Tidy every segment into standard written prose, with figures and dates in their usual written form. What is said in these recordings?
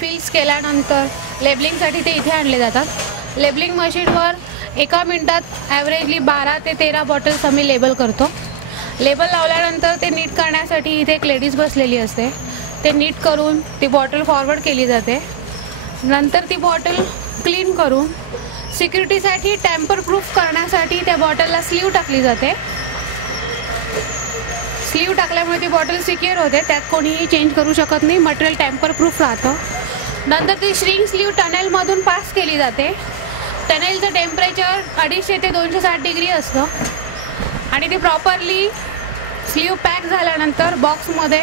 Fills केल्यानंतर लेबलिंगसाठी ते इथे आणले जातात। लेबलिंग मशीनवर एका मिनिटात ॲव्हरेजली 12 ते 13 बॉटल्स आम्ही लेबल करतो। लेबल लावल्यानंतर ते नीट करण्यासाठी इथे एक लेडीज बसलेली असते, ते नीट करून ती बॉटल फॉरवर्ड केली जाते। नंतर ती बॉटल क्लीन करून सिक्युरिटीसाठी टॅम्पर प्रूफ करण्यासाठी त्या बॉटलला स्लीव टाकली जाते। स्लीव टाकल्यामुळे ती बॉटल सिक्युअर होते, त्यात कोणीही चेंज करू शकत नाही, मटेरियल टॅम्पर प्रूफ राहतं। नंतर ती श्रिंक स्लीव टनेलमधून पास केली जाते। टनेलचं टेम्परेचर 250 ते 260 डिग्री असतं आणि ती प्रॉपरली स्लीव पॅक झाल्यानंतर बॉक्समध्ये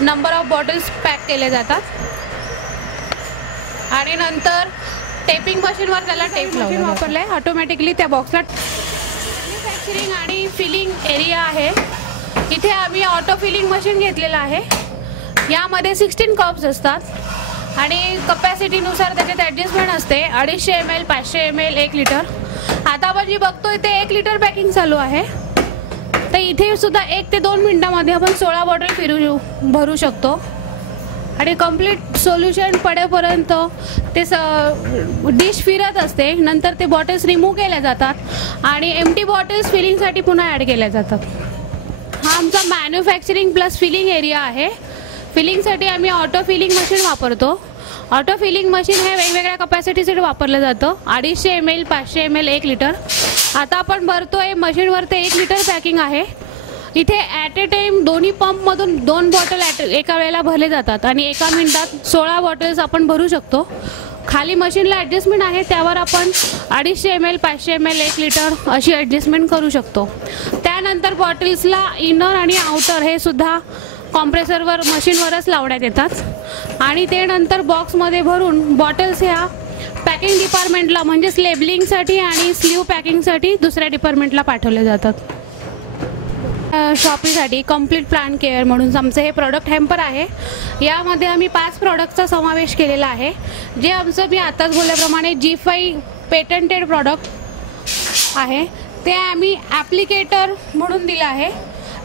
नंबर ऑफ बॉटल्स पॅक केले जातात आणि नंतर टेपिंग मशीनवर त्याला टेप मशीन वापरलं आहे ऑटोमॅटिकली त्या बॉक्सला। मॅन्युफॅक्चरिंग आणि फिलिंग एरिया आहे, इथे आम्ही ऑटो फिलिंग मशीन घेतलेलं आहे। यामध्ये 16 कप्स असतात आणि कपॅसिटीनुसार त्याच्यात ॲडजस्टमेंट असते। 250 ml, 500 ml, 1 लिटर। आता आपण जी बघतोय ते 1 लिटर पॅकिंग चालू आहे, तर इथे सुद्धा 1 ते 2 मिनिटांमध्ये आपण 16 बॉटल भरू शकतो आणि कंप्लीट सोल्युशन पडेपर्यंत ते डिश फिरत असते। नंतर ते बॉटल्स रिमूव्ह केल्या जातात आणि एम्प्टी बॉटल्स फिलिंगसाठी पुन्हा ॲड केल्या जातात। हा आमचा मॅन्युफॅक्चरिंग प्लस फिलिंग एरिया आहे। फिलिंगसाठी आम्ही ऑटो फिलिंग मशीन वापरतो। ऑटो फिलिंग मशीन हे वेगवेगळ्या कपॅसिटीसाठी वापरलं जातं, 250 ml, 500 ml, 1 लिटर। आता आपण भरतोय मशीनवर ते 1 लिटर पॅकिंग आहे। इथे ॲट ए टाईम दोन्ही पंपमधून 2 बॉटल एका वेळेला भरले जातात आणि एका मिनिटात 16 बॉटल्स आपण भरू शकतो। खाली मशीनला ॲडजस्टमेंट आहे, त्यावर आपण 250 ml, 500 ml, 1 लिटर अशी ॲडजस्टमेंट करू शकतो। त्यानंतर बॉटल्सला इनर आणि आउटर हे सुद्धा कॉम्प्रेसरवर मशीनवरच लावण्यात येतात आणि ते नंतर बॉक्समध्ये भरून बॉटल्स ह्या पॅकिंग डिपार्टमेंटला म्हणजेच लेबलिंगसाठी आणि स्लीव पॅकिंगसाठी दुसऱ्या डिपार्टमेंटला पाठवले जातात। शॉपीसाठी कंप्लीट प्लांट केअर म्हणून आमचं हे प्रॉडक्ट हॅम्पर आहे। यामध्ये आम्ही 5 प्रॉडक्टचा समावेश केलेला आहे, जे आमचं मी आताच बोलल्याप्रमाणे G5 पेटंटेड प्रॉडक्ट आहे, ते आम्ही ॲप्लिकेटर म्हणून दिलं आहे।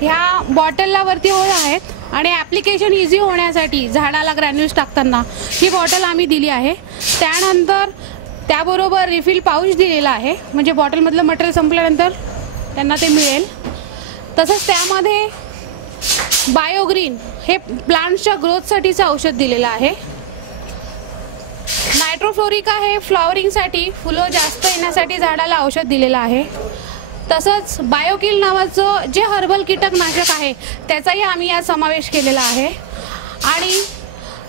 ह्या बॉटलला वरती होल आहेत आणि ॲप्लिकेशन इझी होण्यासाठी झाडाला ग्रॅन्युल्स टाकताना ही बॉटल आम्ही दिली आहे। त्यानंतर त्याबरोबर रिफिल पाऊच दिलेला आहे, म्हणजे बॉटलमधलं मटेरियल संपल्यानंतर त्यांना ते मिळेल। तसंच त्यामध्ये बायोग्रीन हे प्लांट्सच्या ग्रोथसाठीचं औषध दिलेलं आहे। नायट्रोफ्लोरिका हे फ्लॉवरिंगसाठी, फुलं जास्त येण्यासाठी झाडाला औषध दिलेलं आहे। तसंच बायोकिल नावाचं जे हर्बल कीटकनाशक आहे त्याचाही आम्ही यात समावेश केलेला आहे। आणि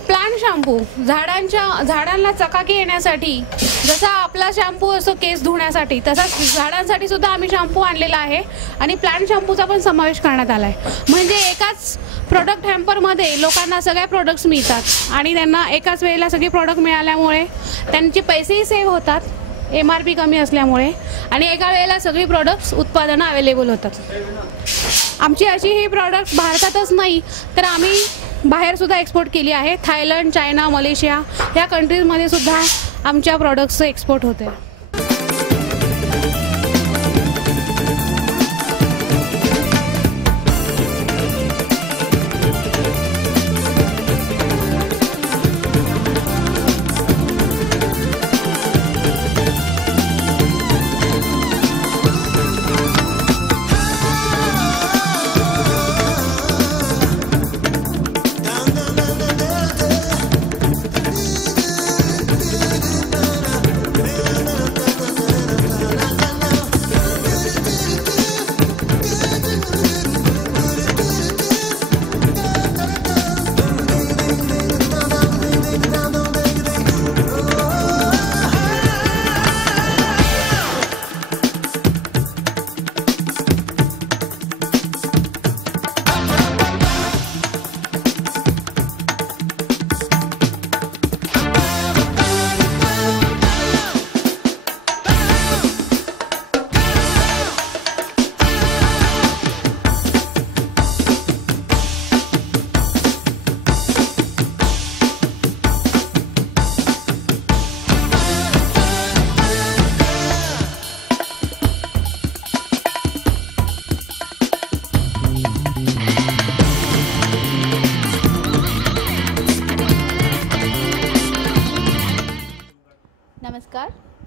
प्लांट शॅम्पू झाडांना चकाकी येण्यासाठी, जसा आपला शॅम्पू असतो केस धुण्यासाठी, तसाच झाडांसाठी सुद्धा आम्ही शॅम्पू आणलेला आहे आणि प्लांट शॅम्पूचा पण समावेश करण्यात आला आहे। म्हणजे एकाच प्रोडक्ट हॅम्परमध्ये लोकांना सगळे प्रोडक्ट्स मिळतात आणि त्यांना एकाच वेळेला सगळे प्रोडक्ट मिळाल्यामुळे त्यांचे पैसेही सेव्ह होतात, MRP कमी असल्यामुळे, आणि एका वेळेला सगळी प्रोडक्ट्स उत्पादनं अवेलेबल होतात। आमची अशी ही प्रॉडक्ट भारतातच नाही तर आम्ही बाहेरसुद्धा एक्सपोर्ट केली आहे। थायलंड, चायना, मलेशिया या कंट्रीजमध्ये सुद्धा आमच्या प्रॉडक्ट्सचं एक्सपोर्ट होते।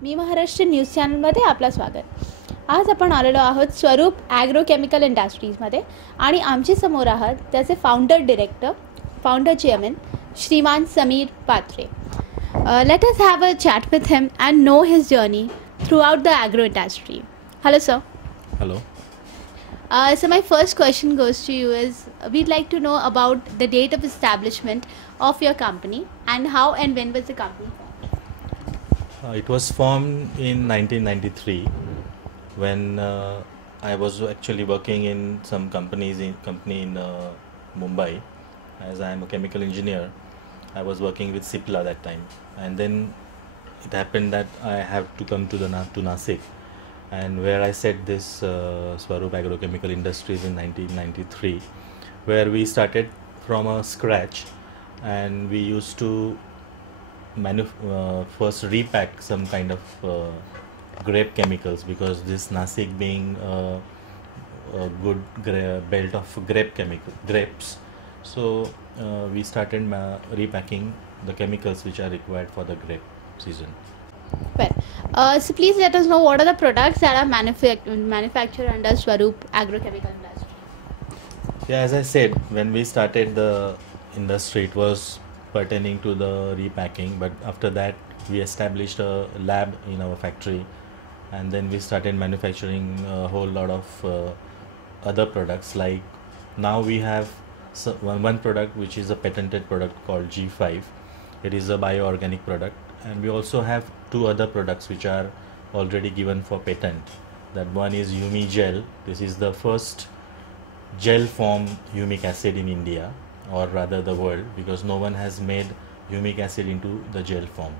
मी महाराष्ट्र न्यूज चॅनलमध्ये आपलं स्वागत. आज आपण आलेलो आहोत स्वरूप ॲग्रोकेमिकल इंडस्ट्रीजमध्ये आणि आमच्या समोर आहात त्याचे फाउंडर चेअरमन श्रीमान समीर पात्रे. Let us have a chat with him and know his journey throughout the agro industry. Hello sir. Hello. So my first question goes to you is we'd like to know about the date of establishment of your company and how and when was the company formed? It was formed in 1993 when I was actually working in some company in Mumbai, as I am a chemical engineer. I was working with Cipla that time, and then it happened that I have to come to Nasik, and where I set this Swaroop Agrochemical Industries in 1993, where we started from a scratch, and we used to first repack some kind of grape chemicals, because this Nasik being a good belt of grapes, so we started repacking the chemicals which are required for the grape season. Well, so please let us know what are the products that are manufactured under Swaroop Agrochemical Industry. Yeah, as I said, when we started the industry, it was pertaining to the repacking, but after that we established a lab in our factory, and then we started manufacturing a whole lot of other products. Like now we have one product which is a patented product called G5. It is a bioorganic product, and we also have two other products which are already given for patent. That one is Humi Gel. This is the first gel form humic acid in India, or rather the world, because no one has made humic acid into the gel form.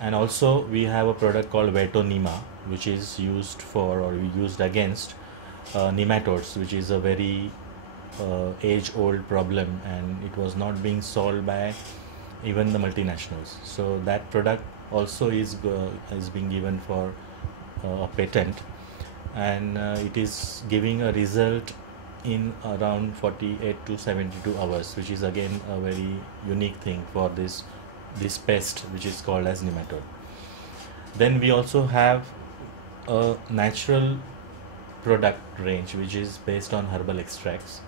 And also we have a product called Vetonima, which is used for, or used against nematodes, which is a very age-old problem, and it was not being solved by even the multinationals. So that product also is being given for a patent, and it is giving a result in around 48 to 72 hours, which is again a very unique thing for this pest which is called as nematode. Then we also have a natural product range which is based on herbal extracts,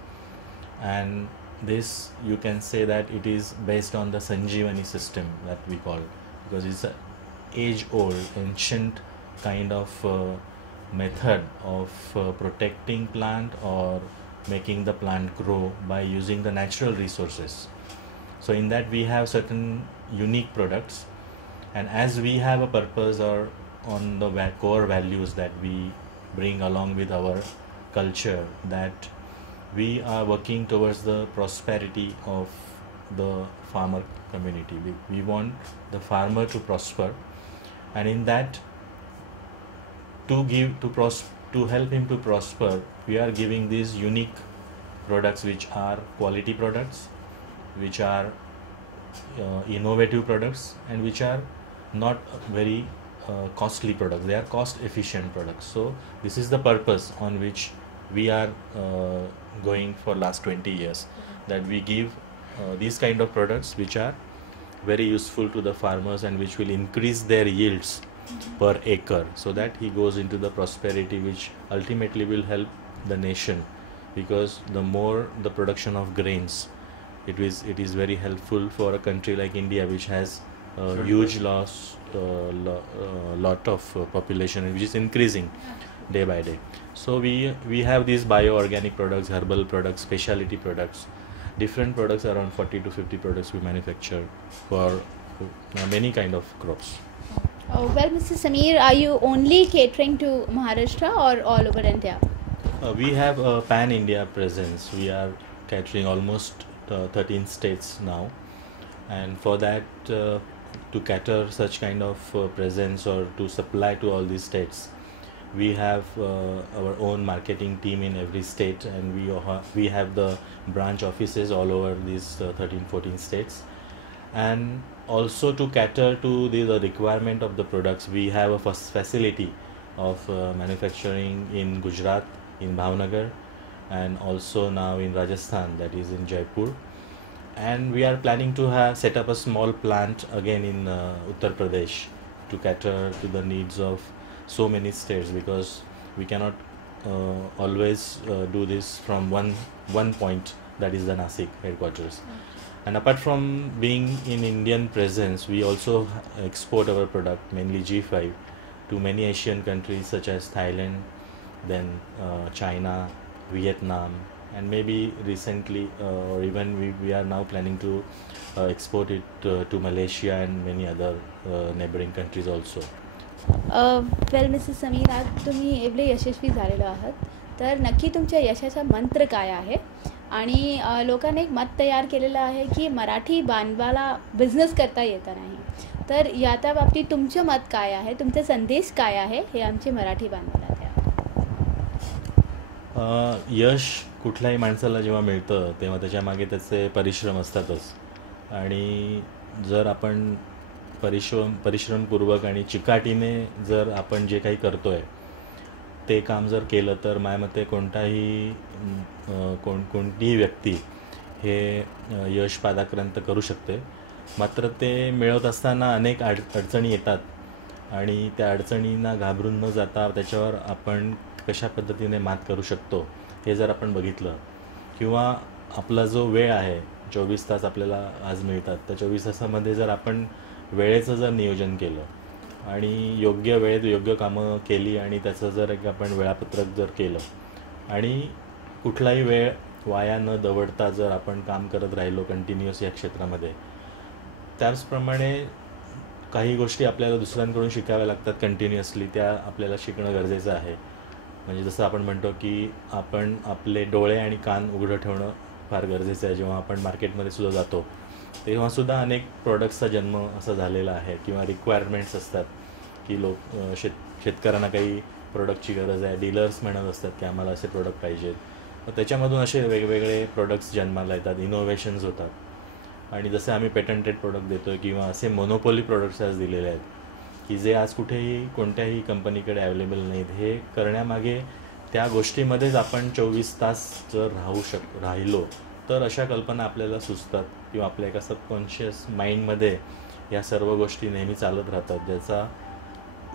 and this you can say that it is based on the Sanjeevani system that we call, because it's an age-old ancient kind of method of protecting plant or making the plant grow by using the natural resources. So in that we have certain unique products, and as we have a purpose or on the core values that we bring along with our culture, that we are working towards the prosperity of the farmer community. We want the farmer to prosper, and in that to help him to prosper, we are giving these unique products which are quality products, which are innovative products, and which are not very costly products. They are cost efficient products. So this is the purpose on which we are going for last 20 years, that we give these kind of products which are very useful to the farmers and which will increase their yields per acre, so that he goes into the prosperity, which ultimately will help the nation, because the more the production of grains, it is very helpful for a country like India, which has a huge lot of population, which is increasing day by day. So we have these bioorganic products, herbal products, specialty products, different products, around 40 to 50 products we manufacture for many kind of crops. Well, Mr. Sameer, are you only catering to Maharashtra or all over India? We have a pan-India presence. We are catering almost 13 states now, and for that to cater such kind of presence or to supply to all these states, we have our own marketing team in every state, and we have the branch offices all over these 13-14 states. And also to cater to the requirement of the products, we have a facility of manufacturing in Gujarat, in Bhavnagar, and also now in Rajasthan, that is in Jaipur. And we are planning to set up a small plant again in Uttar Pradesh, to cater to the needs of so many states, because we cannot always do this from one point, that is the Nasik headquarters. And apart from being in Indian presence, we also export our product, mainly G5, to many Asian countries such as Thailand, then China, Vietnam, and maybe recently or even we are now planning to export it to Malaysia and many other neighboring countries also. Well Mrs Sameer, आज तुम्ही एवढे यशस्वी झालेलो आहात, तर नक्की तुमच्या यशाचा मंत्र काय आहे? आणि लोकांनी एक मत तयार केलेलं आहे की मराठी बांधवाला बिझनेस करता येत नाही, तर याच्या बाबतीत तुमचं मत काय आहे, तुमचा संदेश काय आहे, हे आमचे मराठी बांधवाला द्या. यश कुठल्याही माणसाला जेव्हा मिळतं तेव्हा त्याच्या मागे त्याचे परिश्रम असतातच. आणि जर आपण परिश्रमपूर्वक आणि चिकाटीने जर आपण जे काही करतो आहे ते काम जर केलं तर माझ्या मते कोणतीही व्यक्ती हे यश पादाक्रांत करू शकते. मात्र ते मिळवत असताना अनेक अडचणी येतात आणि त्या अडचणींना घाबरून न जाता त्याच्यावर आपण कशा पद्धतीने मात करू शकतो हे जर आपण बघितलं, किंवा आपला जो वेळ आहे 24 तास आपल्याला आज मिळतात, त्या 24 तासामध्ये जर आपण वेळेचं जर नियोजन केलं आणि योग्य वेळेत योग्य कामं केली आणि त्याचं जर एक आपण वेळापत्रक जर केलं आणि कुठलाही वेळ वाया न दवडता जर आपण काम करत राहिलो कंटिन्युअस या क्षेत्रामध्ये, त्याचप्रमाणे काही गोष्टी आपल्याला दुसऱ्यांकडून शिकाव्या लागतात कंटिन्युअसली, त्या आपल्याला शिकणं गरजेचं आहे. म्हणजे जसं आपण म्हणतो की आपण आपले डोळे आणि कान उघडं ठेवणं फार गरजेचं आहे. जेव्हा आपण मार्केटमध्ये सुद्धा जातो तेव्हासुद्धा अनेक प्रोडक्ट्सचा जन्म असा झालेला आहे, किंवा रिक्वायरमेंट्स असतात की शेतकऱ्यांना काही प्रोडक्टची गरज आहे, डीलर्स म्हणत असतात की आम्हाला असे प्रोडक्ट पाहिजेत. तर त्याच्यामधून असे वेगवेगळे प्रोडक्ट्स जन्माला येतात, इनोव्हेशन्स होतात. आणि जसे आम्ही पेटंटेड प्रोडक्ट देतो आहे किंवा असे मोनोपोली प्रोडक्ट्स आज दिलेले आहेत की जे आज कुठेही कोणत्याही कंपनीकडे अवेलेबल नाहीत, हे करण्यामागे त्या गोष्टीमध्येच आपण 24 तास जर राहिलो तर अशा कल्पना आपल्याला सुचतात किंवा आपल्या एका सबकॉन्शियस माइंडमध्ये या सर्व गोष्टी नेहमी चालत राहतात, ज्याचा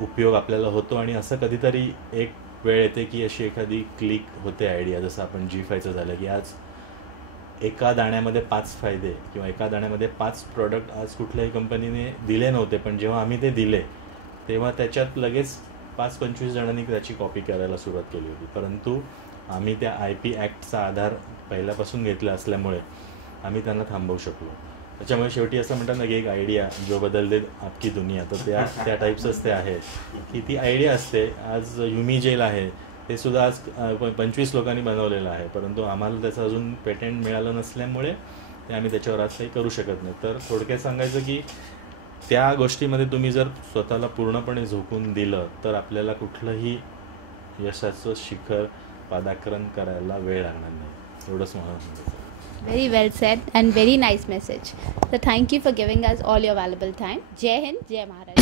उपयोग आपल्याला होतो. आणि असं कधीतरी एक वेळ येते की अशी एखादी क्लिक होते आयडिया, जसं आपण G5चं झालं की आज एका दाण्यामध्ये 5 फायदे किंवा एका दाण्यामध्ये 5 प्रोडक्ट आज कुठल्याही कंपनीने दिले नव्हते, पण जेव्हा आम्ही ते दिले तेव्हा त्याच्यात लगेच 5-25 जणांनी त्याची कॉपी करायला सुरुवात केली होती. परंतु आम्ही त्या IP ॲक्टचा आधार पहिल्यापासून घेतला असल्यामुळे आम्ही त्यांना थांबवू शकलो. त्याच्यामुळे शेवटी असं म्हणतात ना की एक आयडिया जो बदल दे आपकी दुनिया, तर त्या टाईप्सच ते आहे की ती आयडिया असते. आज युमी जेल आहे ते सुद्धा आज 25 लोकांनी बनवलेलं आहे, परंतु आम्हाला त्याचं अजून पेटंट मिळालं नसल्यामुळे ते आम्ही त्याच्यावर आज काही करू शकत नाही. तर थोडक्यात सांगायचं की त्या गोष्टीमध्ये तुम्ही जर स्वतःला पूर्णपणे झोकून दिलं तर आपल्याला कुठलंही यशाचं शिखर पादाक्रांत करायला वेळ लागणार नाही, एवढंच मला सांगायचं. Very well said and very nice message. So thank you for giving us all your valuable time. Jai Hind, Jai Maharashtra.